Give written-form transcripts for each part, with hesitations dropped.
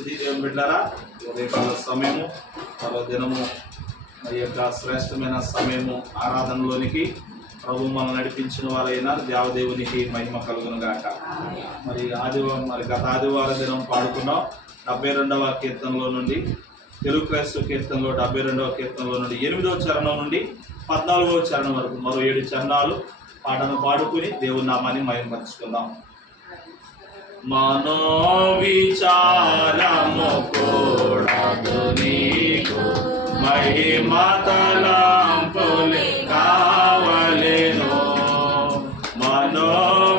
మంచిది. దేవుని బిడ్డారా, ఉదయకాల సమయము మరో దినము మరి యొక్క శ్రేష్టమైన సమయము ఆరాధనలోనికి ప్రభు మనం నడిపించిన వారైన దేవదేవునికి మహిమ కలుగును గాక. మరి గత ఆదివారం దినం పాడుకున్నాం 72వ కీర్తనలో నుండి, తెలుగు క్రైస్తవ కీర్తనలో 72వ కీర్తనలో నుండి 8వ చరణం నుండి 14వ చరణం వరకు మరో 7 చరణాలు పాటను పాడుకుని దేవుని నామాన్ని మహిమపరచుకుందాం. మనో విచారము కూడదు నీకు, మహిమ తలంపులే కావలెను. మనో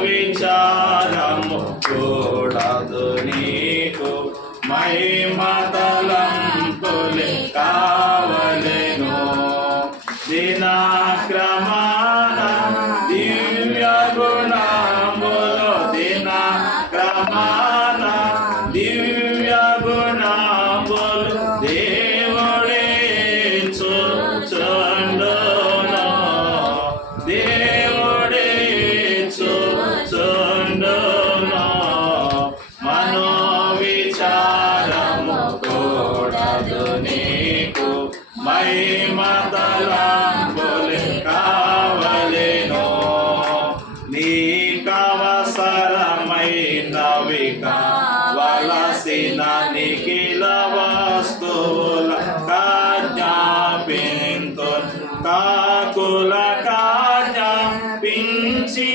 విచారము కూడదు నీకు, మహిమ తలంపులే కావలెను. దినక్రమాన దివ్య గుణములు, దినక్రమాన దివ్య గుణములు దేవుడే చూచుండును, దేవుడే చూచుండును. మనో విచారము కూడదు నీకు, మహిమ తలంపులే కావలెను. నీకవసరమైనవి కావలసిన నిఖిల వస్తువుల కాజ్ఞాపింతున్, కాకుల కాజ్ఞాపించి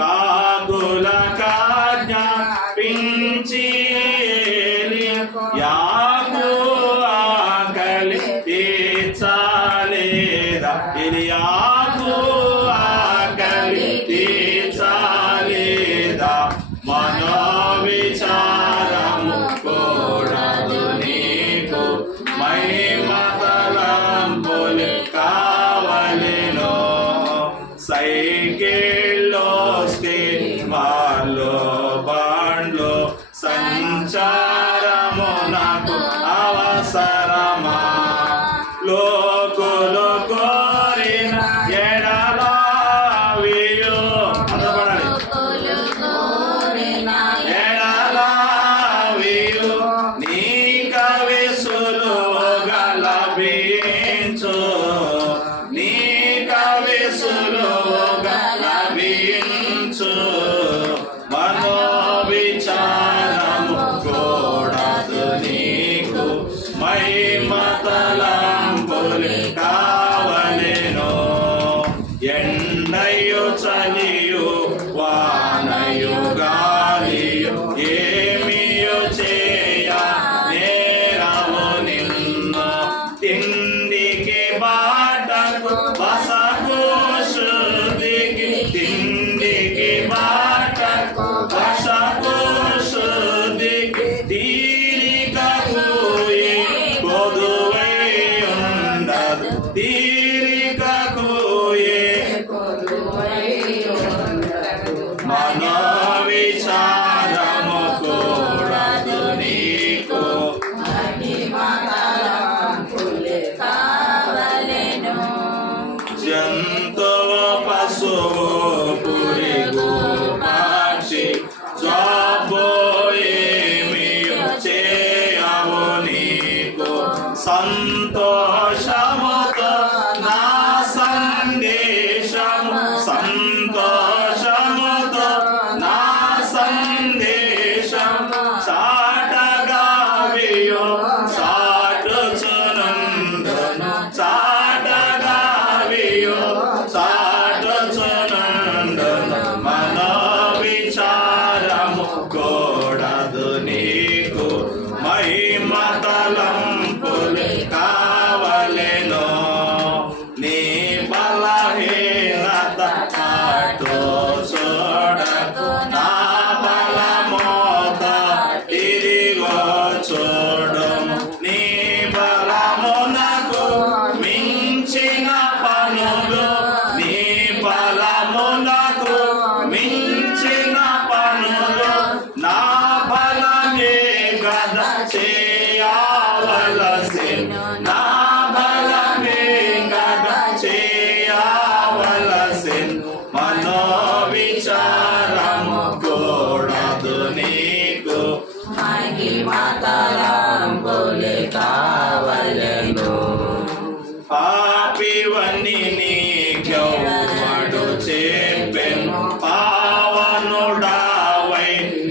కాకుల కాజ్ఞాపించి యాకు ఆకలి తీర్చాలేదా, యాకు ఆకలి తీర్చాలేదా. మనో విచారము కూడదు నీకు, మహిమ తలంపులే కావలెను. సైకిల్లో స్టీమర్లు బండ్లు సంచారము నాకు అవసరమా, లోకులు కోరిన ఎడలావియు ఎడలావియు నీకవి సులువుగా లభించు, నీకవి సులువుగా లభించు. మనో విచారము కూడదు నీకు, మహిమ తలంపులే కావలెను. ఎండయు చలియు వానయు గాలియు ఏమియు చేయ నేరము నిన్ను, తిండికి బాటకు బసకు శుద్ధికి, తిండికి బాటకు బసకు శుద్ధికి తీరికకు కొదువై ఉండదు, తీరికకు మనో విచారము కూడదు నీకు, జంతువు పశువు పురుగు పక్షి జబ్బు ఏమియు చేయవు నీకు. సంతోషముతో నా సందేశము, సంతోషముతో నా సందేశము చాటగావియు చాటుచునందును, చాటగావియు చాటుచునందును. మనో విచారము కూడదు నీకు, మహిమ తలంపులే కావలెను. నీ బలహీనత చాటు చూడకు, నా బలమోత తిరిగో చూడుము. నీ బలమునకు మించిన పనులు, నీ బలమునకు మించిన పనులు నా మతలంబులే కావలెను. పాపివని నీకెవ్వడు చెప్పెను, పావనుడావై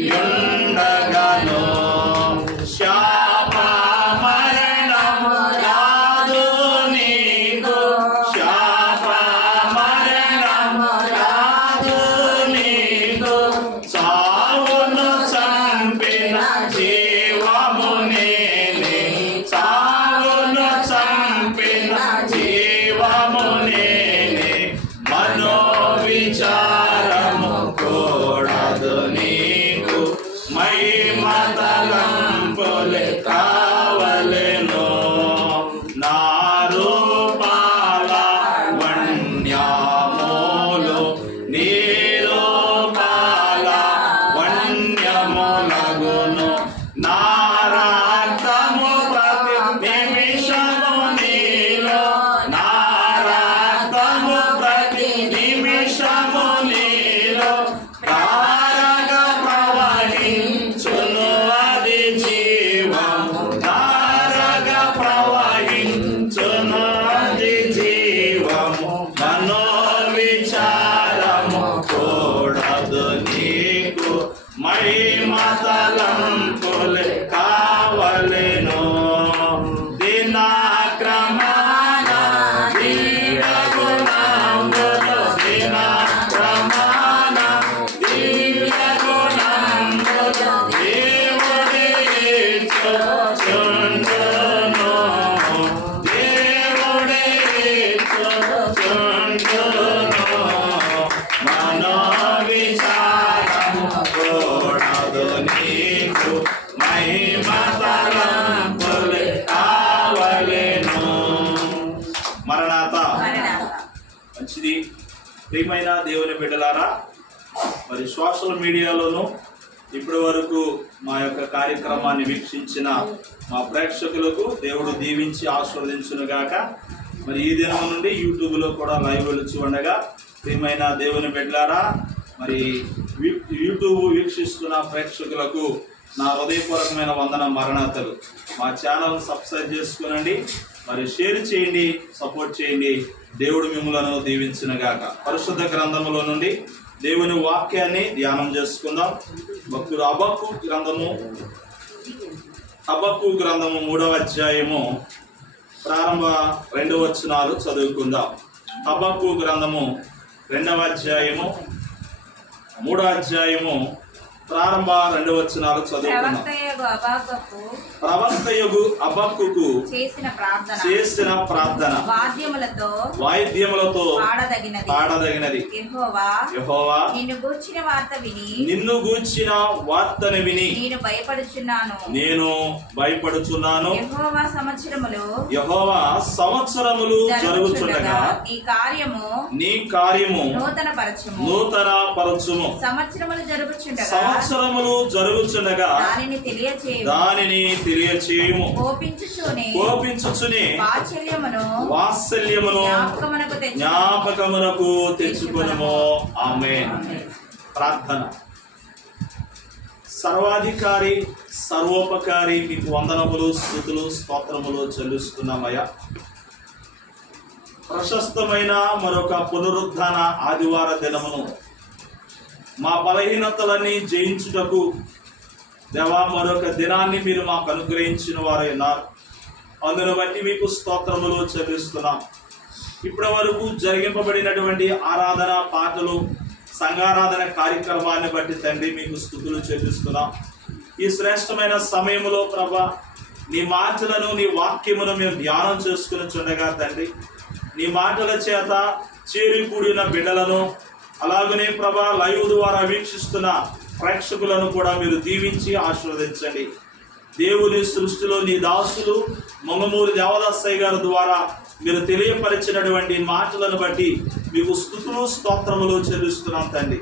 యుండగను. శాప మరణము రాదు నీకు, శాప మరణము రాదు నీకు. చావును చంపిన జీవము నేనే, చావును చంపిన జీవము నేనే. మనోవిచారము కూడదు నీకు, మహిమతలంపులే కావలెను. నా రూపాల వన్యములు నీ రూపాల వన్యములగును. నా రక్తము ప్రతి నిమిషము నీలో, నా రక్తము ప్రతి నిమిషము నీలో. ధారగా ప్రవహించును అది జీవము, ధారగా ప్రవహించును అది జీవము. మనోవిచారము కూడదు నీకు, మహిమతలంపులే కావలెను. దినక్రమాన దివ్యగుణములు, దినక్రమాన దివ్యగుణములు దేవుడిచ్చుచుండును, దేవుడిచ్చుచుండును. మనోవిచారము కూడదు నీకు, మహిమతలంపులే కావలెను. మరణాత. మంచిది. ప్రియమైన దేవుని బిడ్డలారా, మరి సోషల్ మీడియాలోను ఇప్పటి వరకు మా యొక్క కార్యక్రమాన్ని వీక్షించిన మా ప్రేక్షకులకు దేవుడు దీవించి ఆశీర్వదించునుగాక. మరి ఈ దినం నుండి యూట్యూబ్లో కూడా లైవ్ వెలుచు ఉండగా, ప్రియమైన దేవుని బిడ్డలారా, మరి యూట్యూబ్ వీక్షిస్తున్న ప్రేక్షకులకు నా హృదయపూర్వకమైన వందన మరణాతలు. మా ఛానల్ సబ్స్క్రైబ్ చేసుకునండి, మరి షేర్ చేయండి, సపోర్ట్ చేయండి. దేవుడు మిమ్మలను దీవించునుగాక. పరిశుద్ధ గ్రంథములో నుండి దేవుని వాక్యాన్ని ధ్యానం చేసుకుందాం. భక్తుడు హబక్కు గ్రంథము 3వ అధ్యాయము ప్రారంభ 2 వచనాలు చదువుకుందాం. హబక్కు గ్రంథము 2వ అధ్యాయము 3వ అధ్యాయము ప్రారంభ 2 వచనాలు చదువుకుందాం. ప్రవక్తయగు హబక్కుకు చేసిన ప్రార్థన వాయిద్యములతో పాడదగినది. యెహోవా నిన్ను గూర్చిన వార్తను విని నేను భయపడుచున్నాను. యెహోవా సంవత్సరములు జరుగుచుండగా నీ కార్యము నూతన పరచుము. సంవత్సరములు జరుగుచుండగా దానిని తెలియచేయుము. కోపించుచునే వాత్సల్యమును జ్ఞాపకమునకు తెచ్చుకొనుము. ఆమేన్. ప్రార్థన. సర్వాధికారి, సర్వోపకారి, మీకు వందనములు, స్తుతులు, స్తోత్రములు చెల్లిస్తున్నామయ్యా. ప్రశస్తమైన మరొక పునరుద్ధాన ఆదివార దినమును మా బలహీనతలన్నీ జయించుటకు దేవా మరొక దినాన్ని మీరు మాకు అనుగ్రహించిన వారైనారు. అందును బట్టి మీకు స్తోత్రములు చెల్లిస్తున్నాం. ఇప్పటి వరకు జరిగింపబడినటువంటి ఆరాధన, పాటలు, సంఘారాధన కార్యక్రమాన్ని బట్టి తండ్రి మీకు స్తుతులు చెల్లిస్తున్నాం. ఈ శ్రేష్టమైన సమయంలో ప్రభా నీ మాటలను, నీ వాక్యమును మేము ధ్యానం చేసుకుని చుండగా తండ్రి నీ మాటల చేత చేరి కూడిన బిడ్డలను, అలాగనే ప్రభా లైవ్ ద్వారా వీక్షిస్తున్న ప్రేక్షకులను కూడా మీరు దీవించి ఆశీర్వదించండి. దేవుని సృష్టిలో నీ దాసులు మంగమూరి దేవదాసయ్య గారి ద్వారా మీరు తెలియపరిచినటువంటి మాటలను బట్టి మీకు స్తుతులు, స్తోత్రములు చెల్లిస్తున్నాం తండ్రి.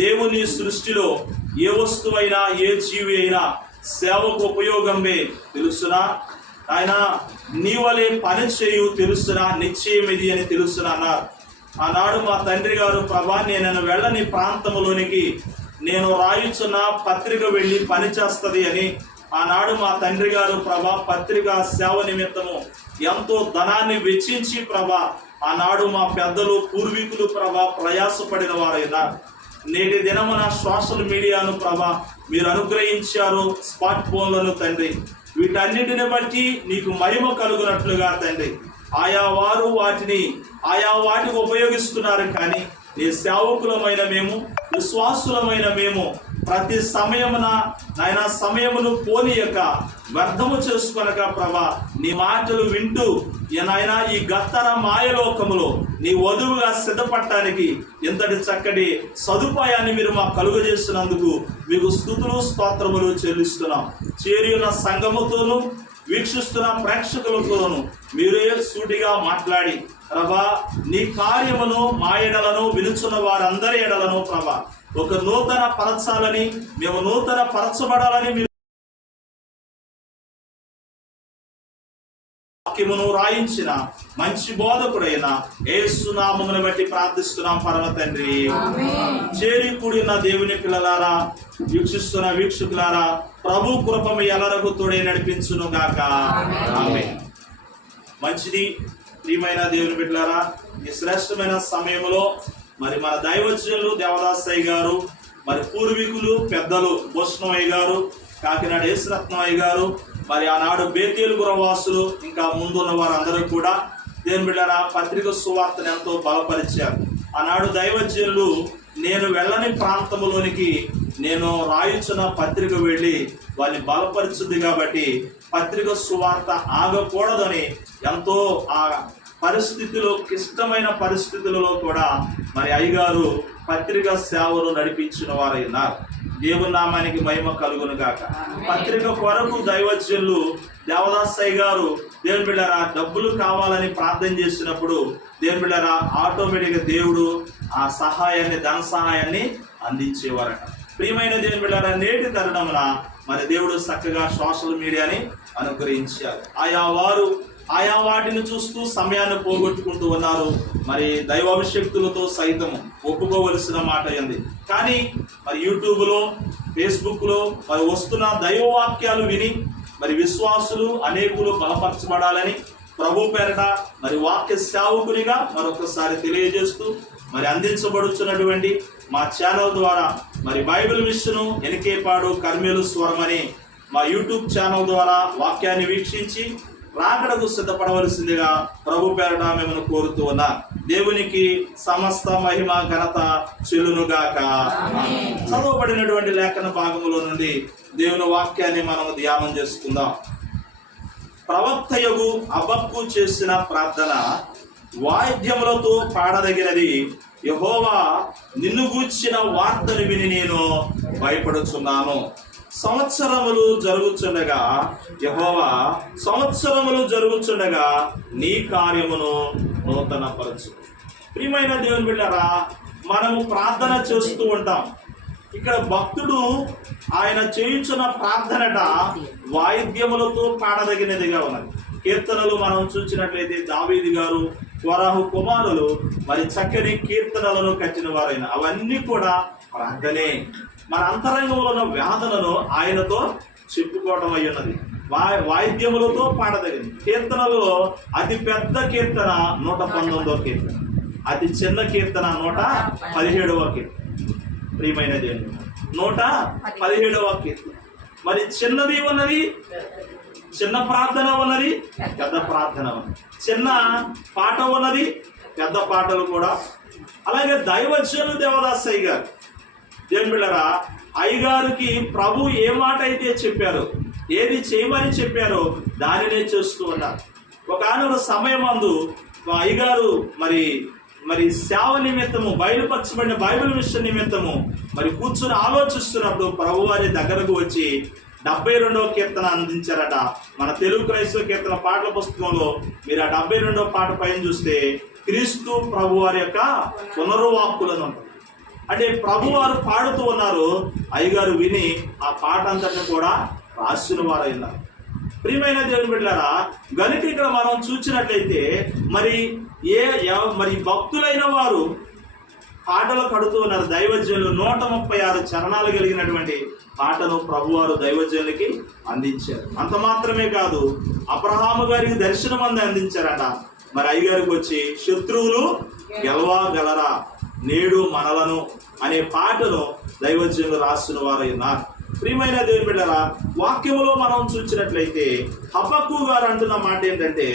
దేవుని సృష్టిలో ఏ వస్తువైనా, ఏ జీవి అయినా సేవకు ఉపయోగమే తెలుసునా ఆయన, నీ వలె పని చేయు తెలుసునా, నిశ్చయం ఇది అని తెలుసునా అన్నారు. ఆనాడు మా తండ్రి గారు ప్రభా నేను వెళ్ళని ప్రాంతంలోనికి నేను రాయుచున్న పత్రిక వెళ్ళి పని చేస్తుంది అని ఆనాడు మా తండ్రి గారు ప్రభా పత్రికా సేవ నిమిత్తము ఎంతో ధనాన్ని వెచ్చించి ప్రభా ఆనాడు మా పెద్దలు పూర్వీకులు ప్రభా ప్రయాసపడిన వారైనా నేటి దినమున సోషల్ మీడియాను ప్రభా మీరు అనుగ్రహించారు, స్మార్ట్ ఫోన్లను తండ్రి. వీటన్నిటిని బట్టి నీకు మహిమ కలుగునట్లుగా తండ్రి ఆయా వాటిని ఉపయోగిస్తున్నారు. కానీ నీ సేవకులమైన మేము, విశ్వాసులమైన మేము ప్రతి సమయమున నాయన సమయమును పోనీయక వ్యర్థము చేసుకొనక ప్రభా నీ మాటలు వింటూ నాయనా ఈ గత్తర మాయలోకములో నీ వధువుగా సిద్ధపడటానికి ఇంతటి చక్కటి సదుపాయాన్ని మీరు మాకు కలుగజేస్తున్నందుకు మీకు స్తుతులు స్తోత్రములు చెల్లిస్తున్నాం. చేరి ఉన్న సంఘముతోనూ వీక్షిస్తున్న ప్రేక్షకులతోనూ మీరే సూటిగా మాట్లాడి ప్రభా నీ కార్యమును మా ఎడలను వినుచున్న వారందరి ఎడలను ప్రభా ఒక నూతన పరచాలని, మేము నూతన పరచబడాలని మీరు వాక్యమును రాయించిన మంచి బోధకుడైన యేసు నామమును బట్టి ప్రార్థిస్తున్నాం పరమ తండ్రి. చేరి కూడిన దేవుని పిల్లలారా, వీక్షిస్తున్న వీక్షకులారా, ప్రభు కృప మీ ఎల్లరకు తోడే నడిపించును గాక. ఆమేన్. మంచిది ప్రియమైన దేవుని బిడ్డలారా, ఈ శ్రేష్టమైన సమయంలో మరి మన దైవజనులు దేవదాసయ్య గారు, మరి పూర్వీకులు పెద్దలు భూషణమయ్య గారు, కాకినాడ యేసురత్నమయ్య గారు, మరి ఆనాడు బేతేలు గురవాసులు, ఇంకా ముందున్న వారందరూ కూడా దేవుని బిడ్డలారా పత్రిక సువార్తను ఎంతో బలపరిచారు. ఆనాడు దైవజనులు నేను వెళ్ళని ప్రాంతములోనికి నేను రాయించిన పత్రిక వెళ్ళి వాళ్ళని బలపరిచింది కాబట్టి పత్రిక సువార్త ఆగకూడదని ఎంతో ఆ పరిస్థితిలో, క్లిష్టమైన పరిస్థితులలో కూడా మరి అయ్యగారు పత్రిక సేవలు నడిపించిన వారైనారు. దేవుని నామానికి మహిమ కలుగును గాక. పత్రిక కొరకు దైవజనులు దేవదాసయ్య గారు దేవుని బిడ్డలారా డబ్బులు కావాలని ప్రార్థన చేసినప్పుడు దేవుని బిడ్డలారా ఆటోమేటిక్గా దేవుడు ఆ సహాయాన్ని, ధన సహాయాన్ని అందించేవారట. ప్రియమైన దేవుని బిడ్డలారా నేటి తరుణమున మరి దేవుడు చక్కగా సోషల్ మీడియాని అనుగ్రహించారు. ఆయా వాటిని చూస్తూ సమయాన్ని పోగొట్టుకుంటూ ఉన్నారు. మరి దైవాభిషక్తులతో సైతం ఒప్పుకోవలసిన మాట ఉంది. కానీ మరి యూట్యూబ్లో, ఫేస్బుక్లో మరి వస్తున్న దైవవాక్యాలు విని మరి విశ్వాసులు అనేకులు బలపరచబడాలని ప్రభు పేరట మరి వాక్య సేవకునిగా మరొకసారి తెలియజేస్తూ మరి అందించబడుతున్నటువంటి మా ఛానల్ ద్వారా మరి బైబిల్ మిషను ఎనికేపాడు కర్మేలు స్వరం అని మా యూట్యూబ్ ఛానల్ ద్వారా వాక్యాన్ని వీక్షించి రాకడకు సిద్ధపడవలసిందిగా ప్రభు పేరట మిమ్మల్ని కోరుతూ ఉన్నా. దేవునికి సమస్త మహిమ ఘనత చెల్లునుగాక. చదవబడినటువంటి లేఖన భాగములో నుండి దేవుని వాక్యాన్ని మనం ధ్యానం చేసుకుందాం. ప్రవక్తయగు హబక్కు చేసిన ప్రార్థన వాయిద్యములతో పాడదగినది. యెహోవా నిన్ను గూర్చిన వార్తను విని నేను భయపడుచున్నాను. సంవత్సరములు జరుగుచుండగా యెహోవా సంవత్సరములు జరుగుచుండగా నీ కార్యమును నూతన పరచు. ప్రియమైన దేవుని బిడ్డలారా మనము ప్రార్థన చేస్తూ ఉంటాం. ఇక్కడ భక్తుడు ఆయన చేయుచున్న ప్రార్థనట వాయిద్యములతో పాడదగినదిగా ఉన్నది. కీర్తనలు మనం చూసినట్లయితే దావీదు గారు, కోరాహు కుమారులు మరి చక్కని కీర్తనలను కట్టిన వారైన అవన్నీ కూడా ప్రార్థనే. మన అంతరంగంలో ఉన్న వ్యాధులను ఆయనతో చెప్పుకోవడం అయి ఉన్నది. వాయిద్యములతో పాడదగింది. కీర్తనలలో అతి పెద్ద కీర్తన 119వ కీర్తన, అతి చిన్న కీర్తన 117వ కీర్తన. ప్రియమైన దేవుని 117వ కీర్తన. మరి చిన్నది ఉన్నది, చిన్న ప్రార్థన ఉన్నది, పెద్ద ప్రార్థన ఉన్నది. చిన్న పాట ఉన్నది, పెద్ద పాటలు కూడా. అలాగే దైవజనులు దేవదాసయ్య గారు దేవుని బిడ్డలారా అయ్యగారికి ప్రభు ఏ మాట అయితే చెప్పారో, ఏది చేయమని చెప్పారో దానినే చేస్తూ ఉన్నారు. ఒకనొక సమయమందు అయ్యగారు మరి సేవ నిమిత్తము బయలుపరచబడిన బైబిల్ విషయం నిమిత్తము మరి కూర్చొని ఆలోచిస్తున్నప్పుడు ప్రభు వారి దగ్గరకు వచ్చి 72వ కీర్తన అందించారట. మన తెలుగు క్రైస్తవ కీర్తన పాటల పుస్తకంలో మీరు ఆ 72వ పాట పైన చూస్తే క్రీస్తు ప్రభు వారి యొక్క పునరువాక్కులను ఉంటుంది. అంటే ప్రభు వారు పాడుతూ ఉన్నారు, అయ్యగారు విని ఆ పాట అంతటిని కూడా రాసిన వారైనారు. ప్రియమైన దేవుని బిడ్డలారా గనుక ఇక్కడ మనం చూసినట్లయితే మరి భక్తులైన వారు పాటలు కడుతూ ఉన్నారు దైవజనులు. 136 చరణాలు కలిగినటువంటి పాటను ప్రభువారు దైవజనులకి అందించారు. అంత మాత్రమే కాదు, అబ్రహాము గారికి దర్శనం అందించారట. మరి అయ్యగారికి వచ్చి శత్రువులు గెలవగలరా నేడు మనలను అనే పాటను దైవజనులు రాసిన వారు ఉన్నారు. ప్రియమైన దేవుని బిడ్డలారా, వాక్యములో మనం చూసినట్లయితే హబక్కూ గారు అంటున్న మాట ఏంటంటే,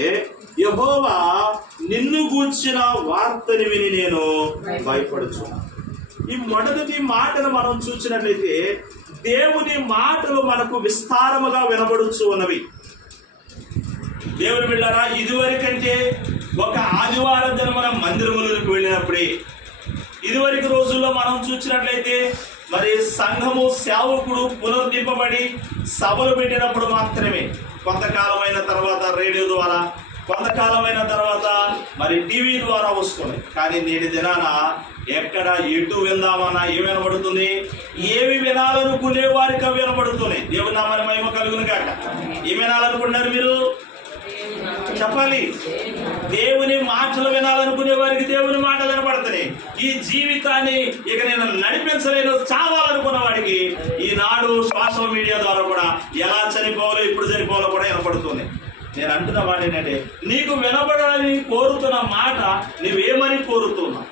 యెహోవా నిన్ను గూర్చిన వార్తని విని నేను భయపడుచున్నాను. ఈ మొదటి మాటను మనం చూసినట్లయితే దేవుని మాటలు మనకు విస్తారముగా వినబడుచు ఉన్నవి. దేవుని బిడ్డలారా, ఇదివరకంటే ఒక ఆదివారం దినమున మందిరములకు వెళ్ళినప్పుడే, ఇదివరకు రోజుల్లో మనం చూసినట్లయితే మరి సంఘము సేవకుడు పునరుద్ధరింపబడి సభలు పెట్టినప్పుడు మాత్రమే, కొంతకాలమైన తర్వాత రేడియో ద్వారా, కొంతకాలమైన తర్వాత మరి టీవీ ద్వారా వస్తుంది. కానీ నేటి దినాన ఎక్కడ ఎటు విందామన్నా ఏమి వినబడుతుంది? ఏమి వినాలనుకునే వారికి అవి వినబడుతున్నాయి. దేవుని నామమున మహిమ కలుగును గాక. ఏమి వినాలనుకున్నారు మీరు? చెప్పాలి. దేవుని మాటలు వినాలనుకునే వారికి దేవుని మాటలు వినపడుతున్నాయి. ఈ జీవితాన్ని ఇక నేను నడిపించలేను, చావాలనుకున్న వాడికి ఈనాడు సోషల్ మీడియా ద్వారా కూడా ఎలా చనిపోవాలో, ఇప్పుడు చనిపోవాలో కూడా వినపడుతుంది. నేను అంటున్న మాట ఏంటంటే, నీకు వినపడాలని కోరుతున్న మాట నువ్వేమని కోరుతున్నావు,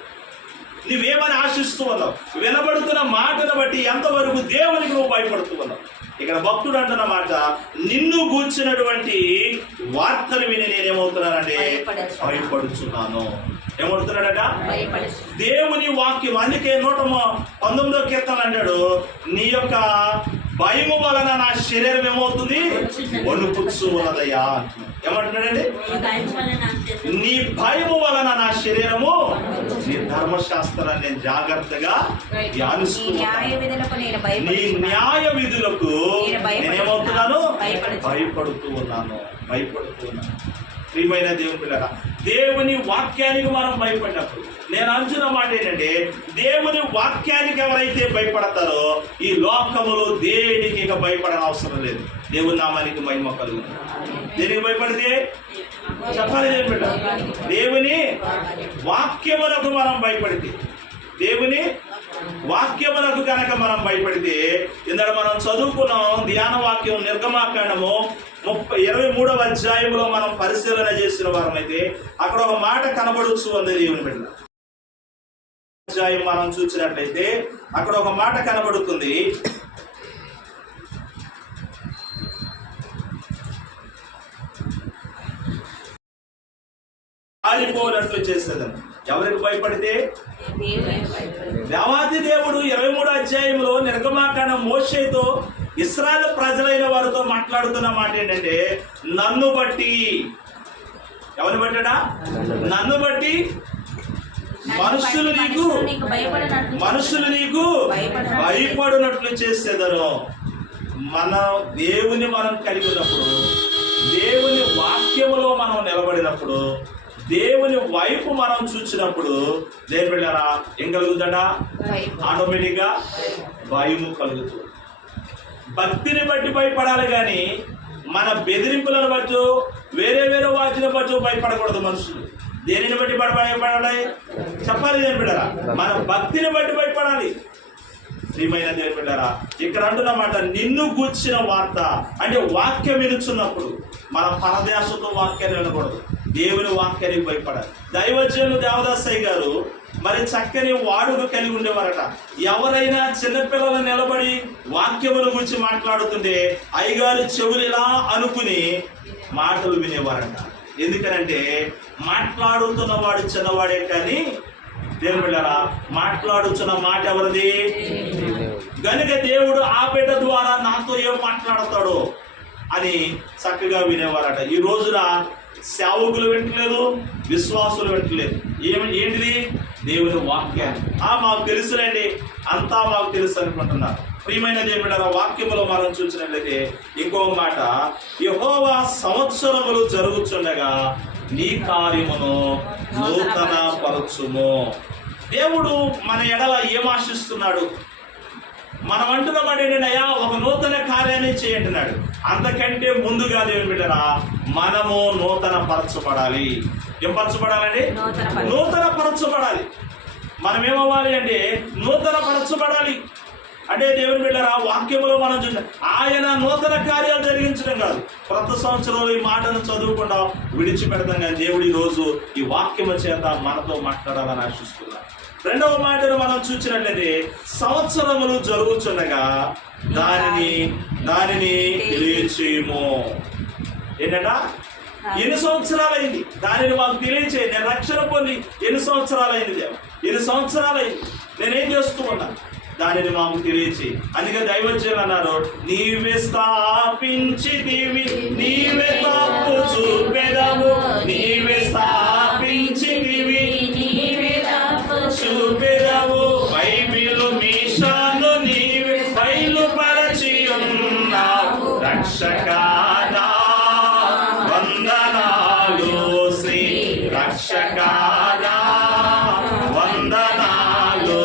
నువ్వేమని ఆశిస్తూ ఉన్నావు? వినబడుతున్న మాటను బట్టి ఎంతవరకు దేవునికి నువ్వు భయపడుతూ ఉన్నావు? ఇక్కడ భక్తుడు అంటున్న మాట, నిన్ను గూర్చినటువంటి వార్తలు విని నేనేమవుతున్నానంటే భయపడుచున్నాను. ఏమవుతున్నాడట? దేవుని వాక్యం. అందుకే 119వ కీర్తన అంటాడు, నీ యొక్క భయము వలన నా శరీరం ఏమవుతుంది? వణుకుచు ఉన్నదయ్యా. ఏమంటున్నాడండి? నీ భయము వలన నా శరీరము నీ ధర్మశాస్త్రాన్ని నేను జాగ్రత్తగా ధ్యానిస్తున్నాను. నీ న్యాయ విధులకు నేనేమవుతున్నాను? భయపడుతూ ఉన్నాను. ప్రియమైన దేవుని పిల్లరా, దేవుని వాక్యానికి మనం భయపడినప్పుడు, నేను అంటున్న మాట ఏంటంటే, దేవుని వాక్యానికి ఎవరైతే భయపడతారో ఈ లోకములో దేనికి ఇక భయపడని అవసరం లేదు. దేవుని నామానికి మహిమ కలుగును. దేనికి భయపడితే చెప్పాలి దేవుని బిడ్డ? దేవుని వాక్యములకు మనం భయపడితే, దేవుని వాక్యములకు కనుక మనం భయపడితే, ఇందులో మనం చదువుకున్నాం ధ్యాన వాక్యం నిర్గమాకాండము 23వ అధ్యాయంలో మనం పరిశీలన చేసిన వారం అయితే అక్కడ ఒక మాట కనబడుచు ఉంది. దేవుని బిడ్డ అధ్యాయం మనం చూసినట్లయితే అక్కడ ఒక మాట కనబడుతుంది. పారిపోనట్లు చేసేదని. ఎవరికి భయపడితే? దేవాది దేవుడు 23వ అధ్యాయంలో నిర్గమాకాండం మోషేతో ఇశ్రాయేలు ప్రజలైన వారితో మాట్లాడుతున్న మాట ఏంటంటే, నన్ను బట్టి. ఎవరిని బట్టడా? నన్ను బట్టి మనుషులు నీకు భయపడినట్లు చేసేదను. మన దేవుని మనం కలిగి ఉన్నప్పుడు, దేవుని వాక్యములో మనం నిలబడినప్పుడు, దేవుని వైపు మనం చూసినప్పుడు, దేవుని బిడ్డలారా ఏం కలుగుతుందట? ఆటోమేటిక్ గా భయము కలుగుతుంది. భక్తిని బట్టి భయపడాలి కానీ మన బెదిరింపులను బట్టి, వేరే వేరే వాటిని బట్టి భయపడకూడదు. మనుషులు దేనిని బట్టి భయపడాలి? చెప్పాలి దేవుని బిడ్డలారా, మన భక్తిని బట్టి భయపడాలి. ప్రియమైన దేవుని బిడ్డలారా, ఇక్కడ అంటున్న మాట, నిన్ను గూర్చిన వార్త అంటే వాక్యం వినుచున్నప్పుడు మన పరదేశంతో వాక్యాన్ని వినకూడదు, దేవుని వాక్యానికి భయపడాలి. దైవజనులు దేవదాసయ్య గారు మరి చక్కని వాడుక కలిగి ఉండేవారట. ఎవరైనా చిన్నపిల్లలు నిలబడి వాక్యముల గురించి మాట్లాడుతుంటే అయ్యగారు చెవులు ఇలా అనుకుని మాటలు వినేవారట. ఎందుకనంటే మాట్లాడుతున్న వాడు చిన్నవాడే కానీ దేవుని బిడ్డలారా మాట్లాడుతున్న మాట ఎవరిది? గనుక దేవుడు ఆ బిడ్డ ద్వారా నాతో ఏం మాట్లాడతాడో అని చక్కగా వినేవారట. ఈ రోజున సేవకులు వింటలేదు, విశ్వాసులు వింటలేదు. ఏంటిది? దేవుని వాక్యాన్ని. మాకు తెలుసులేండి, అంతా మాకు తెలుసు అనుకుంటున్నారు. ప్రియమైన దేవుని వాక్యములో మనం చూసినట్లయితే ఇంకో మాట, యెహోవా సంవత్సరములు జరుగుచుండగా నీ కార్యమును నూతన పరచుము. దేవుడు మన ఎడల ఏం ఆశిస్తున్నాడు? మనం అంటున్న మాట ఏంటంటే, ఒక నూతన కార్యాన్ని చేయంటున్నాడు. అంతకంటే ముందుగా దేవుని బిడ్డరా మనము నూతన పరచబడాలి. ఏం పరచబడాలండి? నూతన పరచబడాలి. మనం ఏమవ్వాలి అంటే నూతన పరచబడాలి. అంటే దేవుని బిడ్డలారా, వాక్యంలో మనం చూద్దాం, ఆయన నూతన కార్యాలు జరిగించడం కాదు. కొత్త సంవత్సరంలో ఈ మాటను చదువుకుండా విడిచిపెడతాం, కానీ దేవుడు ఈ రోజు ఈ వాక్యము చేత మనతో మాట్లాడాలని ఆశిస్తున్నారు. రెండవ మాటను మనం చూసినట్లయితే, సంవత్సరములు జరుగుతుండగా దానిని తెలియచేయము. ఏంటంట? ఎన్ని సంవత్సరాలైంది దానిని మాకు తెలియచే. నేను రక్షణ పొంది ఎన్ని సంవత్సరాలైంది దేవ, ఎన్ని సంవత్సరాలైంది, నేనేం చేస్తూ ఉన్నా, దానిని మాకు తెలియచి. అందుకే దైవజనులు అన్నారు, నీవే స్థాపించితివి, నీవే తప్పు చూపెదవు, నీవే స్థాపించితివి, నీవే తప్పు చూపెదవు, బైబిల్ మిషను నీవే బయలుపరచి ఉన్నావు, రక్షకానా వందనాలు, శ్రీ రక్షకానా వందనాలు.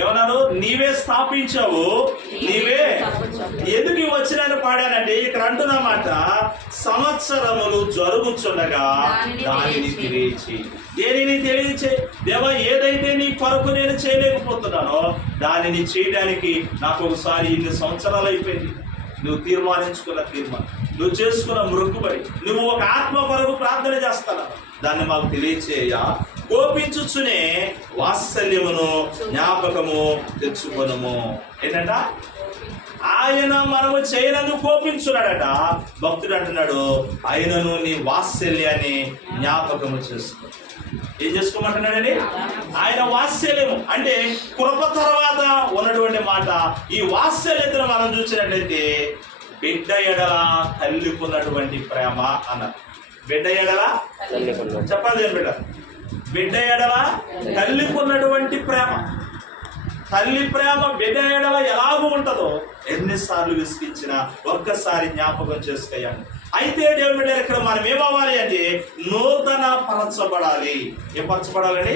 ఏమన్నారు? నీవే స్థాపించావు, నీవే. ఎందుకు వచ్చిన పాడానంటే ఇక్కడ అంటున్నమాట, సంవత్సరములు జరుగుచుండగా దానిని తెలియచి. దేనిని తెలియచే? దేవ, ఏదైతే నీ కొరకు నేను చేయలేకపోతున్నానో దానిని చేయడానికి నాకు ఒకసారి ఇన్ని సంవత్సరాలు అయిపోయింది. నువ్వు తీర్మానించుకున్న తీర్మానం, నువ్వు చేసుకున్న మృక్కుబడి, నువ్వు ఒక ఆత్మ కొరకు ప్రార్థన చేస్తాను, దాన్ని మాకు తెలియచేయ. కోపించుచునే వాత్సల్యమును జ్ఞాపకము తెచ్చుకొనుము. ఏంటంట? ఆయన మనము చేయనందుకు కోపించున్నాడట. భక్తుడు అంటున్నాడు, ఆయనను నీ వాత్సల్యాన్ని జ్ఞాపకము చేసుకో. ఏం చేసుకోమంటున్నాడండి? ఆయన వాత్సల్యము అంటే కృప తర్వాత ఉన్నటువంటి మాట. ఈ వాత్సల్యతను మనం చూసినట్లయితే, బిడ్డ ఎడల తల్లికున్నటువంటి ప్రేమ అన్నారు. బిడ్డ ఎడల చెప్పాలి బిడ్డ, బిడ్డ ఎడల తల్లికున్నటువంటి ప్రేమ. తల్లి ప్రేమ బిడ్డ ఎడల ఎలాగూ ఉంటుందో ఎన్నిసార్లు విసిగించినా ఒక్కసారి జ్ఞాపకం చేసుకోయాలి. అయితే దేవుని బిడ్డ, ఇక్కడ మనం ఏమవ్వాలి అంటే నూతన పరచబడాలి. ఏం పరచబడాలండి?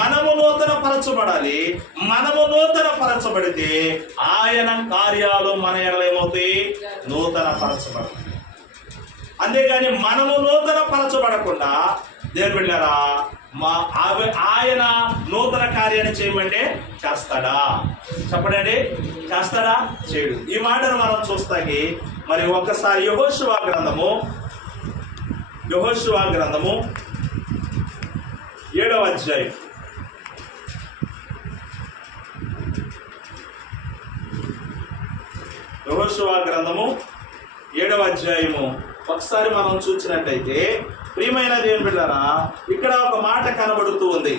మనము నూతన పరచబడాలి. మనము నూతన పరచబడితే ఆయన కార్యాలు మన ఎడల ఏమవుతాయి? నూతన పరచబడాలి. అంతేగాని మనము నూతన పరచబడకుండా దేవుని బిడ్డలారా, ఆయన నూతన కార్యాన్ని చేయమంటే చేస్తాడా? చెప్పండి, చేస్తాడా? చేయడు. ఈ మాటను మనం చూస్తాకి మరి ఒక్కసారి యెహోషువ గ్రంథము 7వ అధ్యాయం. యెహోషువ గ్రంథము 7వ అధ్యాయము ఒకసారి మనం చూసినట్టయితే, ప్రియమైన దేవుని బిడ్డలారా, ఇక్కడ ఒక మాట కనబడుతూ ఉంది.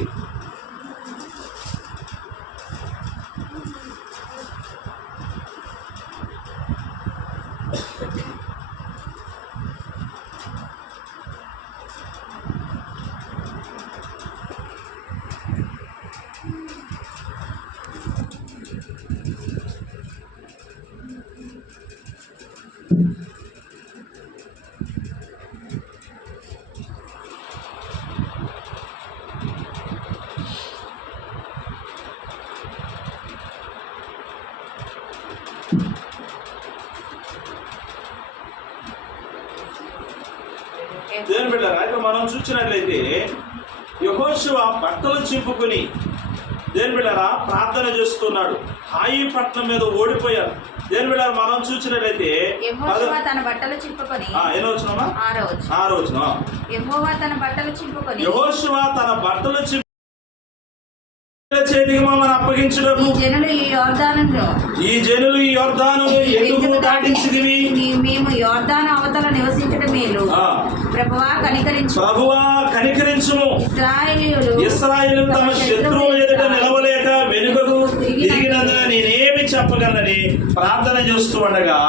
దేవుని బిడ్డలారా, ఇక్కడ మనం చూసినట్లయితే యెహోషువ బట్టలు చింపుకుని దేవుని బిడ్డలారా ప్రార్థన చేస్తున్నాడు. హాయి పట్నం మీద ఓడిపోయారు. దేవుని బిడ్డలారా, మనం చూసినట్లయితే యెహోషువ తన బట్టలు చింపుకొని, ఎన్నో వచ్చినామా? 6వ వచనం. యెహోవా తన బట్టలు చింపుకొని, యెహోషువ తన బట్టలు చేతికి మమ్మల్ని అప్పగించుటకు ఈ జనులు ఈ యొర్దానును ఎందుకు దాటించిదివి? మేము యొర్దాను అవతల నివసించట మేలు. ప్రభువా కనికరించుము. ఇశ్రాయేలు తమ శత్రువు ఎదుట నిలవలేక వెనుకకు తిరిగినందున నేనేమి చెప్పగలనని ప్రార్థన చేస్తూ ఉండగా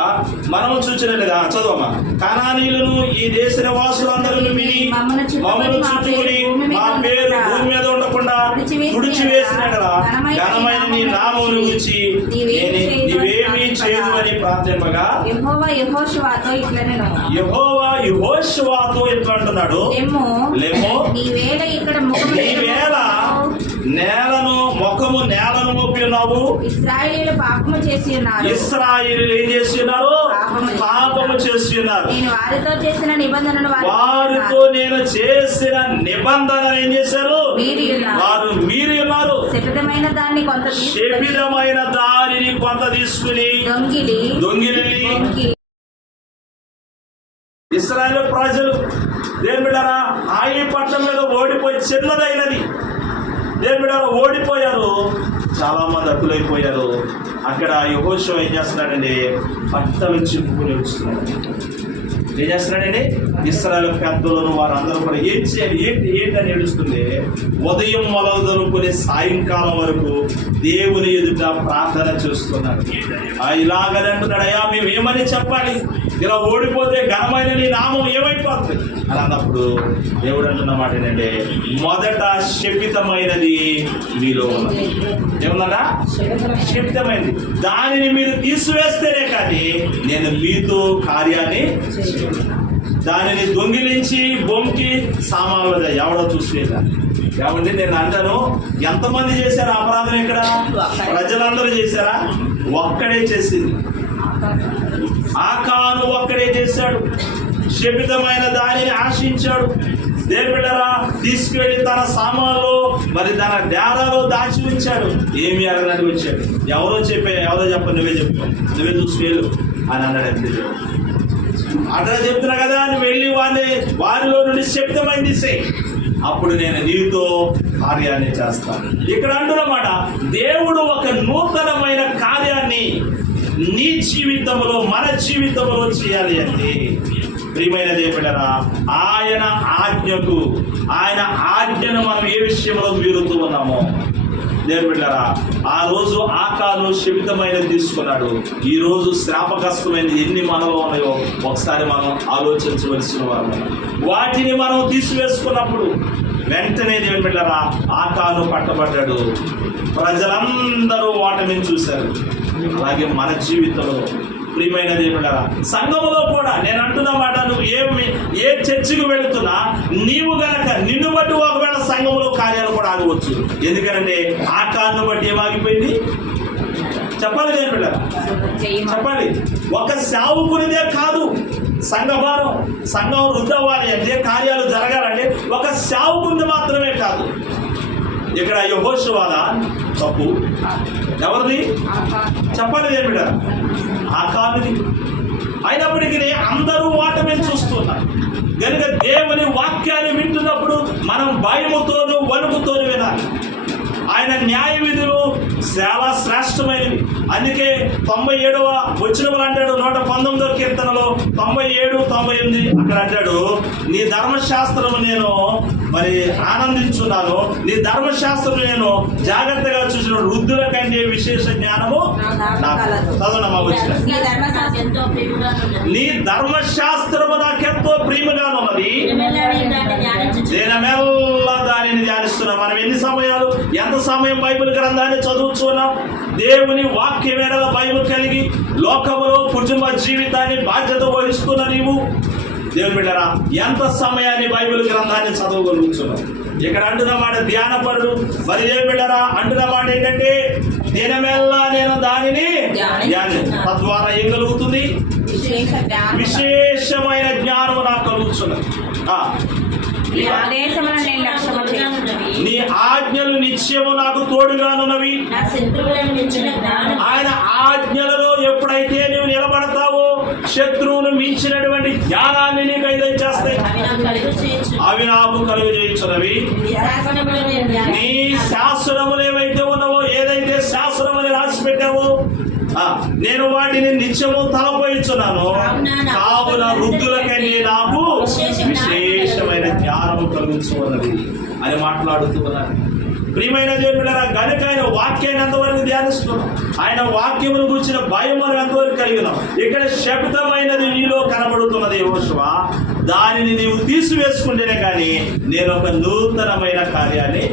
మనం చూసినట్లుగా చదవమా, కనానీయులను ఈ దేశ నివాసులందరూ విని మమ్మల్ని చుట్టుకుని మా పేరు భూమి మీద ఉండకుండా తుడిచివేసినట్లా ఘనమైన నీ నామమును గురించి నీవేమీ చేయదు అని ప్రార్థింపగా, యెహోవా యెహోషువతో ఎట్లా అంటున్నాడు? లేమో, నీవేళ నేలను ముఖం రక్తము నేలను మోపి ఉన్నావు. ఇశ్రాయేలీయులు పాపము చేసి ఉన్నారు. ఇశ్రాయేలీయులు ఏం చేసి ఉన్నారు? పాపము చేసి ఉన్నారు. నేను వారితో చేసిన నిబంధనను వారితో నేను చేసిన నిబంధన ఏం చేశారు? వారు మీరి ఉన్నారు. శపితమైన దానిని కొంత తీసుకుని దొంగిలి ఇశ్రాయేలు ప్రజలు దేవుని బిడ్డలారా హాయి పట్టణం మీద ఓడిపోయి చిన్నదైనది దేవుని బిడ్డలారా ఓడిపోయారు. చాలా మంది అతులైపోయారు. అక్కడ యెహోషువ ఏం చేస్తున్నాడండి? బట్టలు చింపుకుని వస్తున్నాడు. ఏం చేస్తున్నాడండి? ఇశ్రాయేలు పెద్దలను వారందరూ కూడా ఏం చేయాలి, ఏంటని ఏడుస్తుంది. ఉదయం మొదలుకొని సాయంకాలం వరకు దేవుని ఎదుట ప్రార్థన చేస్తున్నాడు. ఇలాగని అంటున్నాడు, అయ్యా మేము ఏమని చెప్పాలి, ఇలా ఓడిపోతే ఘనమైన నీ నామం ఏమైపోతుంది అని అన్నప్పుడు దేవుడు అంటున్న మాట ఏంటంటే, మొదట శపితమైనది మీలో ఉన్నది. ఏమన్నారా? శపితమైనది. దానిని మీరు తీసివేస్తేనే కానీ నేను మీతో కార్యాన్ని దానిని దొంగిలించి బొంకి సామాన్లు ఎవడో చూసేదా. కాబట్టి నేను అంటాను, ఎంతమంది చేశారు అపరాధం? ఇక్కడ ప్రజలందరూ చేశారా? ఒక్కడే చేసింది. ఆకాను ఒక్కడే చేశాడు. శపితమైన దానిని ఆశించాడు. దేవుడరా తీసుకెళ్లి తన సామాన్లు మరి తన డేరాలో దాచి ఉంచాడు. ఏమి అడగనట్టు వచ్చాడు. ఎవరో చెప్ప నువ్వే చెప్పు, నువ్వే చూసుకెళ్ళు అని అన్నాడు. అంతే అట్లా చెప్తున్నా కదా, నువ్వు వెళ్ళి వారిలో నుండి శబ్దమైంది అప్పుడు నేను నీతో కార్యాన్ని చేస్తాను. ఇక్కడ అంటున్నమాట, దేవుడు ఒక నూతనమైన కార్యాన్ని నీ జీవితంలో మన జీవితంలో చేయాలి అంటే ప్రియమైన దేవుడరా ఆయన ఆజ్ఞను మనం ఏ విషయంలో మీరుతూ ఉన్నామో దేవుని బిడ్డలారా, ఆ రోజు ఆకాను శపితమైనది తీసుకున్నాడు. ఈ రోజు శ్రాపకష్టమైనది ఎన్ని మనలో ఉన్నాయో ఒకసారి మనం ఆలోచించవలసిన వారు. వాటిని మనం తీసివేసుకున్నప్పుడు వెంటనే దేవుని బిడ్డలారా ఆకాను పట్టబడ్డాడు. ప్రజలందరూ వాటిని చూశారు. అలాగే మన జీవితంలో ప్రియమైన దేవుడారా సంఘములో కూడా నేను అంటున్న మాట, నువ్వు ఏ చర్చికి వెళుతున్నా నీవు గనక నిన్ను బట్టి ఒకవేళ సంఘములో కార్యాలు కూడా ఆగవచ్చు. ఎందుకంటే ఆ కారణం బట్టి ఏమాగిపోయింది చెప్పాలి దేవుడా, చెప్పాలి. ఒక సేవకునిదే కాదు సంఘభారం, సంఘం వృద్ధి అవ్వాలి అంటే కార్యాలు జరగాలంటే ఒక సేవకుని మాత్రమే కాదు. ఇక్కడ యెహోషువల తప్పు ఎవరిది చెప్పాలి దేవుడా? ఆకానుది. అయినప్పటికీ అందరూ వాటమే చూస్తున్నారు. కనుక దేవుని వాక్యాన్ని వింటున్నప్పుడు మనం భయముతోనూ వణుకుతోనూ వినాలి. ఆయన న్యాయ విధులు చాలా శ్రేష్టమైనవి. అందుకే 97వ వచనములు అంటాడు, 119వ కీర్తనలో 97, 98 అక్కడ అంటాడు, నీ ధర్మశాస్త్రము నేను మరి ఆనందించున్నాను, నీ ధర్మశాస్త్రం నేను జాగ్రత్తగా చూసిన వృద్ధుల కంటే విశేష జ్ఞానము చదవనమ్మా వచ్చిన. నీ ధర్మశాస్త్రము నాకెంతో ప్రియముగానున్నది, నేనమెల్లా దానిని ధ్యానిస్తున్నా. మనం ఎంత సమయం బైబిల్ గ్రంథాన్ని చదువుతున్నాం. దేవుని వాక్యం ఎడల బైబిల్ కలిగి లోకములో కుటుంబ జీవితాన్ని బాధ్యత వహిస్తున్న నీవు దేవుని బిడ్డరా ఎంత సమయాన్ని బైబిల్ గ్రంథాన్ని చదవగలుగుతున్నావు? ఇక్కడ అంటున్న మాట ధ్యానపరుడు. మరి దేవుని బిడ్డరా అంటున్న మాట ఏంటంటే, దినమెల్లా నేను దానిని తద్వారా ఏం కలుగుతుంది? విశేషమైన జ్ఞానము నాకు కలుగుతున్నది. నీ ఆజ్ఞలు నిత్యము నాకు తోడుగానున్నవి. ఆయన ఆజ్ఞలలో ఎప్పుడైతే నువ్వు నిలబడతావో శత్రువును మించినటువంటి జ్ఞానాన్ని నీకు ఏదైతే చేస్తాయి, అవి నాకు కలుగు చేయించున్నవి. నీ శాస్త్రములు ఏవైతే ఉన్నావో, ఏదైతే శాస్త్రములు రాసి పెట్టావో నేను వాటిని నిత్యము తలపోయిస్తున్నాను. కావున వృద్ధులకని నాకు విశేషమైన జ్ఞానము కలుగుతున్నది అని మాట్లాడుతున్నారు. ప్రియమైన దేవుడారా, గనుక ఆయన వాక్యాన్ని ఎంతవరకు ధ్యానిస్తున్నాం, ఆయన వాక్యమును గురించిన భయం మనం ఎంతవరకు కలిగినాం. ఇక్కడ శబ్దమైనది నీలో కనబడుతున్నది యెహోషువ, దానిని నీవు తీసివేసుకుంటేనే కానీ నేను ఒక నూతనమైన కార్యాన్ని,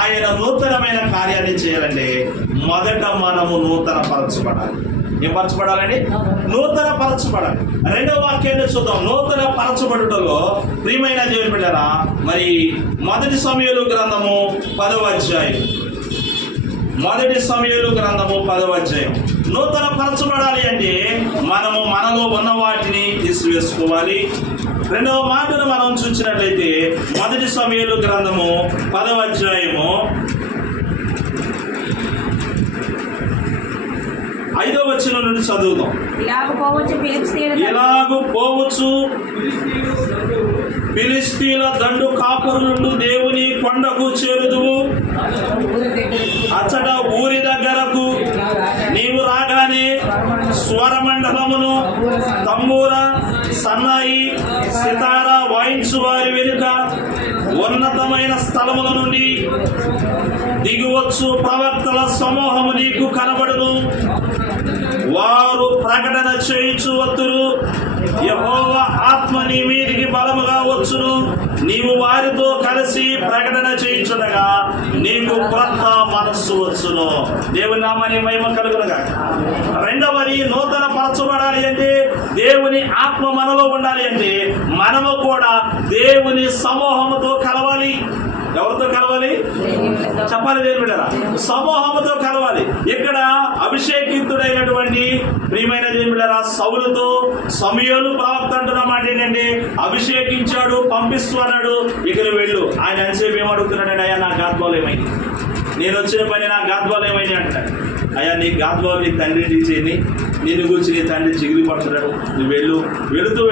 ఆయన నూతనమైన కార్యాన్ని చేయాలంటే మొదట మనము నూతన పరచబడాలి. ఏం పరచబడాలండి? నూతన పరచబడాలి. రెండవ వాక్యాన్ని చూద్దాం. నూతన పరచబడుటలో ప్రియమైన దేవుని బిడ్డలారా, మరి 1 సమూయేలు గ్రంథము 10వ అధ్యాయం మొదటి సమూయేలు గ్రంథము 10వ అధ్యాయం. నూతన పరచబడాలి అంటే మనము మనలో ఉన్న వాటిని తీసివేసుకోవాలి. రెండవ మాటను మనం చూసినట్లయితే మొదటి సమూయేలు గ్రంథము 10వ అధ్యాయము 5వ వచనం నుండి చదువుదాం. ఇలాగు పోవచ్చు ఫిలిష్తీయుల దండు కాపురులు దేవుని కొండకు చేరుదువు. అచ్చట ఊరి దగ్గరకు నీవు రాగానే స్వరమండలమును తంబూర సన్నాయి సితార వాయించు వారి వెనుక ఉన్నతమైన స్థలముల నుండి దిగివచ్చు ప్రవక్తల సమూహము నీకు కనబడును. వారు ప్రకటన చేయించు వత్తురు. యెహోవా ఆత్మ నీ మీదికి బలముగా వచ్చును. నీవు వారితో కలిసి ప్రకటన చేయించుండగా నీకు క్రొత్త మనస్సు వచ్చును. దేవుని నామని మహిమ కలుగునుగా. రెండవది, నూతన పరచబడాలి అంటే దేవుని ఆత్మ మనలో ఉండాలి అంటే మనము కూడా దేవుని సమూహముతో కలవాలి. ఎవరితో కలవాలి? చెప్పాలి దేవుని బిడ్డలారా, సమూహముతో కలవాలి. ఇక్కడ అభిషేకితుడైనటువంటి ప్రియమైన దేవుని బిడ్డలారా, సౌలుతో సమూయేలు ప్రవక్త అంటున్న మాట ఏంటంటే అభిషేకించాడు, పంపిస్తూ అన్నాడు, ఇక్కడ వెళ్ళు. ఆయన ఎంతసేపు ఏమడుగుతున్నాడు? అయ్యా నా గాత్వాలు ఏమైంది, నేను వచ్చిన పని నా గాత్వాలు ఏమైంది అంటాడు. అయ్యా నీ గాత్వాలు నీ తండ్రి ఇచ్చేది, నిన్ను గురించి నీ తండ్రి చిగిరి పడుతున్నాడు, నువ్వు వెళుతూ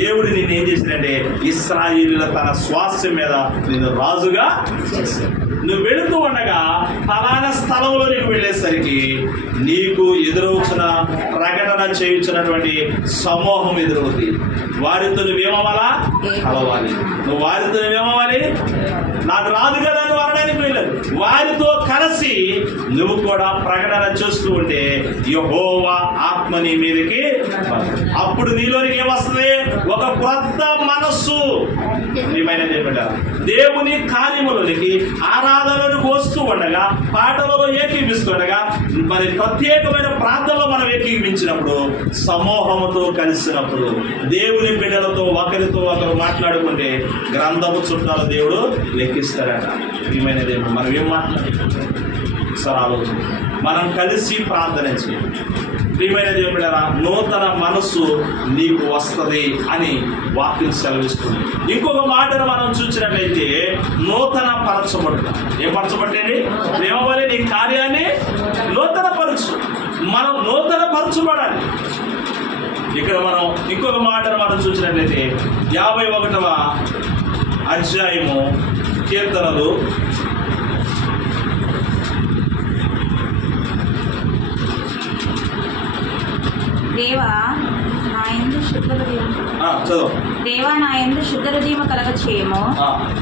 దేవుడు నిన్ను ఏం చేసినంటే ఇశ్రాయేలీయుల తన స్వాస్థ్యం మీద నిన్ను రాజుగా చేశాడు. నువ్వు వెళుతూ ఉండగా ఫలానా స్థలంలో నీకు వెళ్ళేసరికి నీకు ఎదురవుతున్న ప్రకటన చేయించినటువంటి సమూహం ఎదురవుతుంది. వారితో నువ్వేమవ్వాలా? కలవాలి. నువ్వు వారితో నువ్వేమవ్వాలి? నాకు రాదు కదా అని అనడానికి వెళ్ళదు. వారితో కలిసి నువ్వు కూడా ప్రకటన చేస్తూ ఉంటే యెహోవా ఆత్మ నీ మీదకి, అప్పుడు నీలోనికి ఏమొస్తుంది? ఒక క్రొత్త మనస్సు. ప్రియమైన దేవుని కార్యములోనికి ఆరాధనలకు వస్తూ ఉండగా, పాటలలో ఏకీపిస్తుండగా, మరి ప్రత్యేకమైన ప్రాంతంలో మనం ఏకీపించినప్పుడు, సమూహముతో కలిసినప్పుడు, దేవుని బిడ్డలతో ఒకరితో ఒకరు మాట్లాడుకుంటే గ్రంథము చుట్టాలు దేవుడు లెక్కిస్తాడట. ప్రియమైన దేవుడు, మనం ఏం మాట్లాడుకుంటాం? సరే ఆలోచన. మనం కలిసి ప్రార్థన చేయాలి. ప్రియమైన దేవుని బిడ్డలారా, నూతన మనస్సు నీకు వస్తుంది అని వాక్యం సెలవిస్తుంది. ఇంకొక మాటను మనం చూసినట్లయితే నూతన పరచబడ్డ. ఏం పరచబట్టేది? ఏమవ్వాలి? నీ కార్యాన్ని నూతన పరచు. మనం నూతన పరచబడాలి. ఇక్కడ మనం ఇంకొక మాటను మనం చూసినట్లయితే 51వ అధ్యాయము కీర్తనలు 'దేవా నా యందు శుద్ధ హృదయము కలగ చేయము,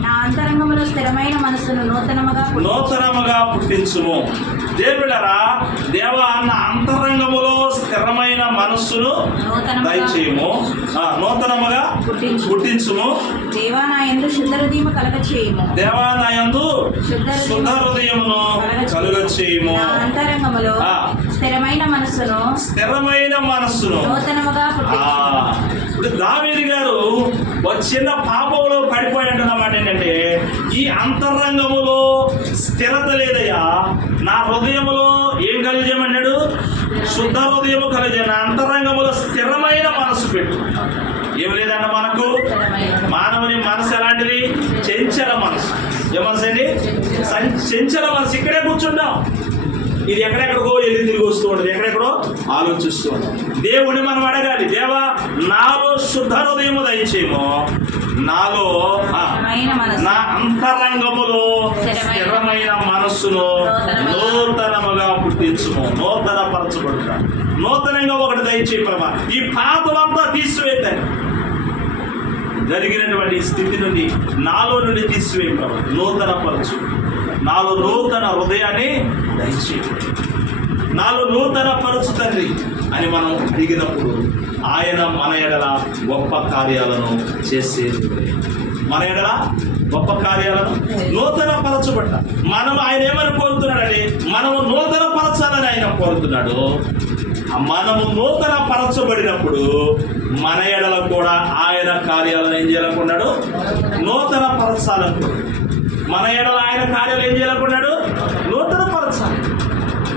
నా అంతరంగములో స్థిరమైన మనసును నూతనముగా పుట్టించుము. దేవుడరా, దేవా నా అంతరంగములో స్థిరమైన మనస్సును దయచేయము, నూతనముగా పుట్టించుము. దేవా నా యందు శుద్ధ హృదయము కలగ చేయము, దేవా నా యందు శుద్ధ హృదయమును కలుగ చేయము. నా అంతరంగములో స్థిరమైన మనస్సును నూతనముగా ఇప్పుడు దావీదు గారు ఒక చిన్న పాపంలో పడిపోయి అంటున్నమాట ఏంటంటే, ఈ అంతరంగములో స్థిరత లేదయ్యా, నా హృదయములో ఏం కలిగేయమన్నాడు? శుద్ధ హృదయము కలిగే, నా అంతరంగములో స్థిరమైన మనస్సు పెట్టు. ఏం లేదన్న మనకు మానవుని మనసు ఎలాంటిది? చంచల మనసు. ఏ మనసు అండి? చంచల మనసు. ఇక్కడే కూర్చుంటాం, ఇది ఎక్కడెక్కడికో వెళ్ళి తిరిగి వస్తూ ఉంటుంది, ఎక్కడెక్కడో ఆలోచిస్తూ ఉంటాం. దేవుడిని మనం అడగాలి, దేవా నాలో శుద్ధ హృదయము దయచేయము, నాలో నా అంతరంగములో స్థిరమైన మనస్సును నూతనముగా పుట్టించుము. నూతన పరచబడుట, నూతనంగా ఒకటి దయచేయి ప్రభా. ఈ పాపమంతా తీసివేద్దాన్ని, జరిగినటువంటి స్థితి నుండి నాలో నుండి తీసివేయి ప్రభా. నూతన పరచు, నాలో నూతన హృదయాన్ని దయచేయి, నాలో నూతన పరచు తండ్రి అని మనం అడిగినప్పుడు ఆయన మన ఎడల గొప్ప కార్యాలను చేసేది. మన ఎడల గొప్ప కార్యాలను నూతన పరచబడ్డ మనం ఆయన ఏమని కోరుతున్నాడండి? మనము నూతన పరచాలని ఆయన కోరుతున్నాడు. మనము నూతన పరచబడినప్పుడు మన ఎడల కూడా ఆయన కార్యాలను ఏం చేయాలనుకున్నాడు? నూతన పరచాలనుకున్నాడు. మన ఎడల ఆయన కార్యాలు ఏం చేయాలనుకున్నాడు? నూతన పరచాలి.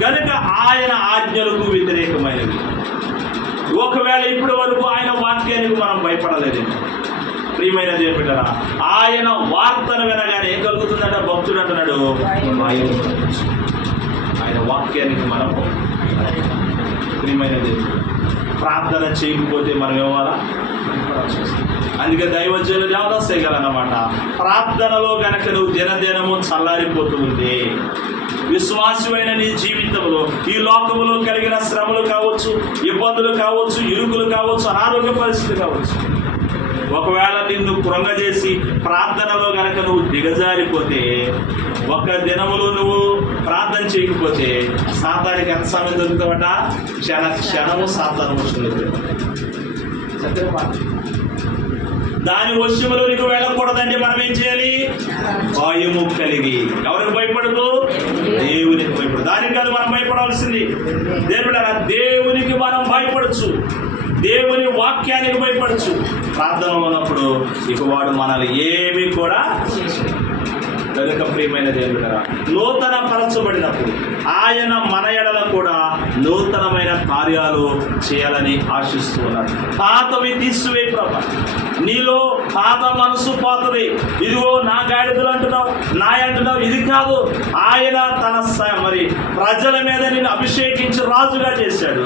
కనుక ఆయన ఆజ్ఞలకు వ్యతిరేకమైనవి. ఒకవేళ ఇప్పటి వరకు ఆయన వాక్యానికి మనం భయపడలేదు. ప్రియమైన దేవుని బిడ్డలారా, ఆయన వార్తను వినగానే ఏం కలుగుతుందంటే భక్తుడు అంటున్నాడు భయం. ఆయన వాక్యానికి మనము ప్రియమైన దేవుడు ప్రార్థన చేయకపోతే మనం ఏమవాలా? అందుకే దైవజనులు దేవదాస్ చేయగలన్నమాట. ప్రార్థనలో గనక నువ్వు దినదినము చల్లారిపోతూ ఉంటే విశ్వాసమైన నీ జీవితంలో ఈ లోకములో కలిగిన శ్రమలు కావచ్చు, ఇబ్బందులు కావచ్చు, ఇరుకులు కావచ్చు, అనారోగ్య పరిస్థితి కావచ్చు, ఒకవేళ నిన్ను కృంగజేసి ప్రార్థనలో గనక నువ్వు దిగజారిపోతే, ఒక దినములో నువ్వు ప్రార్థన చేయకపోతే సాతానికి ఎంత సమయం దొరుకుతావట? క్షణము సాతాను వస్తుంది. దాని వశములోనికి వెళ్ళకూడదంటే మనం ఏం చేయాలి? భయము కలిగి. ఎవరికి భయపడదు? దేవునికి భయపడు. దానికి కాదు మనం భయపడవలసింది. దేవునికి మనం భయపడచ్చు, దేవుని వాక్యానికి భయపడచ్చు. ప్రార్థనలో ఉన్నప్పుడు ఇక వాడు మనల్ని ఏమీ కూడా కనుక ప్రియమైన దేవుడా, నూతన పరచబడినప్పుడు ఆయన మన ఎడల కూడా నూతనమైన కార్యాలు చేయాలని ఆశిస్తూ ఉన్నాడు. పాతవి తీసివే ప్రభా, నీలో పాత మనసు పోతుంది. ఇదిగో నా గాడిదలు అంటున్నావు, నా అంటున్నావు, ఇది కాదు. ఆయన తన మరి ప్రజల మీద నేను అభిషేకించి రాజుగా చేశాడు.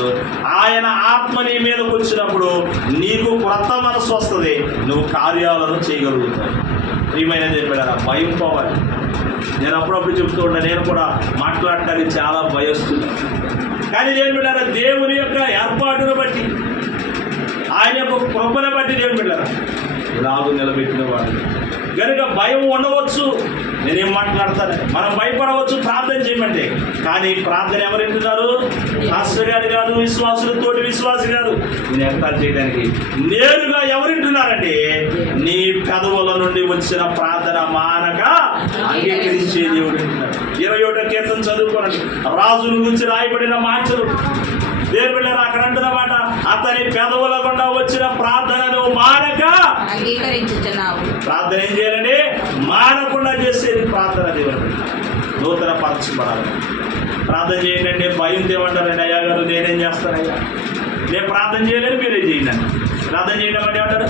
ఆయన ఆత్మ నీ మీదకి వచ్చినప్పుడు నీకు క్రొత్త మనసు వస్తుంది, నువ్వు కార్యాలను చేయగలుగుతావు. ప్రియమైన దేవుడా, భయం పోవాలి. నేను అప్పుడప్పుడు చెప్తూ ఉంటా, నేను కూడా మాట్లాడటానికి చాలా భయస్తుంది. కానీ దేవుడా, దేవుని యొక్క ఏర్పాటును బట్టి, ఆయన యొక్క కృపను బట్టి దేవుడా ఇలాగూ నిలబెట్టిన వాడు కనుక భయం ఉండవచ్చు. నేనేం మాట్లాడతాను, మనం భయపడవచ్చు ప్రార్థన చేయమంటే. కానీ ప్రార్థన ఎవరు వింటున్నారు? పాస్టర్ గారు కాదు, విశ్వాసులు, తోటి విశ్వాసి కాదు. నేను ఎక్కాలు చేయడానికి నేరుగా ఎవరు వింటున్నారంటే నీ పెదవుల నుండి వచ్చిన ప్రార్థన మానక అంగీకరించే దేవుడు వింటున్నాడు. 21వ కీర్తన చదువుకోనండి. రాజుల గురించి రాయబడిన మాటలు దేవుడు అక్కడ అంటున్నమాట, అతని పెదవుల గుండా వచ్చిన ప్రార్థనను మానక అంగీకరించుచున్నావు. ప్రార్థన ఏం చేయాలండి? మానకుండా చేసేది ప్రార్థన. దేవుడు నూతన పరచబడాలి. ప్రార్థన చేయండి. భయం ఏమంటారండి? అయ్యా గారు నేనేం చేస్తానయ్యా, నేను ప్రార్థన చేయలేను, మీరే చేయండి అని. ప్రార్థన చేయడం అంటే ఏమంటారు?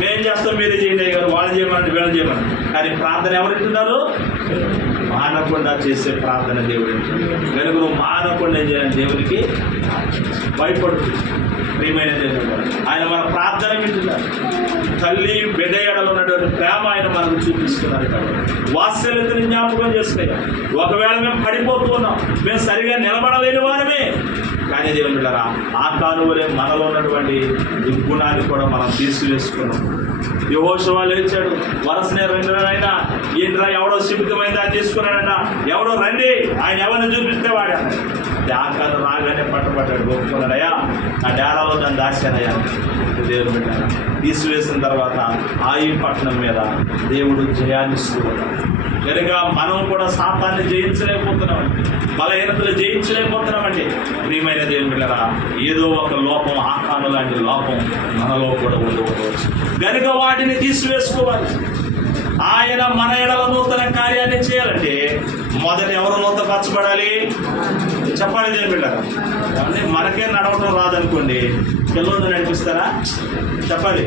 మేమేం చేస్తాం, మీరే చేయండి అయ్యా గారు, వాళ్ళు చేయమని వీళ్ళు చేయమని. కానీ ప్రార్థన ఎవరు వింటున్నారు? మానకుండా చేసే ప్రార్థన దేవుడు కనుక నువ్వు మానకుండా చేయాలని దేవునికి భయపడుతుంది. ప్రియమైన దేవుడు, ఆయన మన ప్రార్థన వింటున్నారు. తల్లి బిడ్డ ఎడలో ఉన్నటువంటి ప్రేమ ఆయన మనకు చూపిస్తున్నారు. కాబట్టి వాత్సల్యతని జ్ఞాపకం చేసుకున్నాయి. ఒకవేళ మేము పడిపోతూ ఉన్నాం, మేము సరిగా నిలబడలేని వారమే. కానీ దేవుని బిడ్డలారా, ఆ కానువలే మనలో ఉన్నటువంటి దుర్గుణాన్ని కూడా మనం తీసివేసుకున్నాం. యెహోషువ లేచాడు, వరసనే రెండునైనా ఏంట్రా ఎవడో శిబితమైందా తీసుకున్నాడట, ఎవడో రండి ఆయన ఎవరిని చూపిస్తే వాడా. ఆకాను రాగానే పట్టబడ్డాడు, ఒప్పుకున్నాడయ్యా నా డేరాలో దాన్ని దాచానయ్యా. దేవుడు బిడ్డలారా, తీసివేసిన తర్వాత ఆయి పట్టణం మీద దేవుడు జయాన్ని ఇస్తూ ఉన్నాడు. కనుక మనం కూడా శాపాన్ని జయించలేకపోతున్నామండి, బలహీనతలు జయించలేకపోతున్నామండి. ప్రియమైన దేవుని బిడ్డలారా, ఏదో ఒక లోపం, ఆకాను లాంటి లోపం మనలో కూడా ఉండవచ్చు. కనుక వాటిని తీసివేసుకోవాలి. ఆయన మన ఎడల నూతన కార్యాన్ని చేయాలంటే మొదట ఎవరు నూతనపరచబడాలి? చెప్పాలి దేవుని బిడ్డలారా. మనకే నడవటం రాదనుకోండి, పిల్లలు నడిపిస్తారా? చెప్పాలి.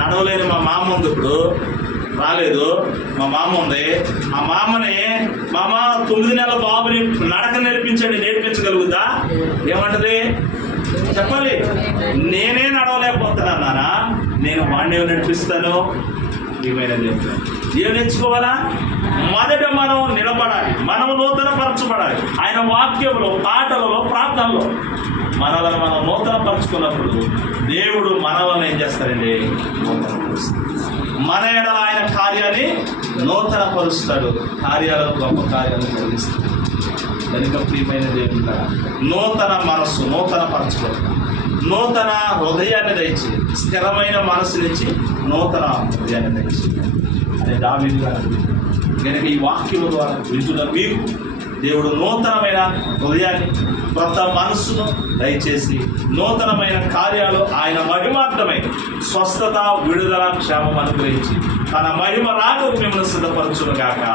నడవలేని మా మామ ఉంది, ఇప్పుడు రాలేదు, మా మామ ఉంది. ఆ మామని మామ 9 నెలల బాబుని నడక నేర్పించండి, నేర్పించగలుగుతా? ఏమంటది? చెప్పాలి. నేనే నడవలేకపోతున్నాను నాన్న, నేను వాడిని నడిపిస్తాను. ఏమైనా ఏం నేర్చుకోవాలా? మొదట మనం నిలబడాలి, మనం నూతన పరచబడాలి. ఆయన వాక్యంలో, పాటలలో, ప్రార్థనలో మనలను మనం నూతన పరుచుకున్నప్పుడు దేవుడు మనలను ఏం చేస్తాడండి? నూతన పరుస్తాడు. మన ఎడల ఆయన కార్యాన్ని నూతన పరుస్తాడు, కార్యాలను, గొప్ప కార్యాలను కలిగిస్తాడు. కనుక ప్రియమైన దేవుడు, నూతన మనస్సు, నూతన పరచుకోవాలి. నూతన హృదయాన్ని దయచి, స్థిరమైన మనసునిచ్చి నూతన హృదయాన్ని దయచి అనే దావీదు గారు. కనుక ఈ వాక్యము ద్వారా వింటున్న మీకు దేవుడు నూతనమైన హృదయాన్ని, కొత్త మనస్సును దయచేసి నూతనమైన కార్యాలు, ఆయన మహిమార్థమై స్వస్థత, విడుదల, క్షేమం అనుగ్రహించి తన మహిమ రాకకు మిమ్మల్ని సిద్ధపరచును గాక.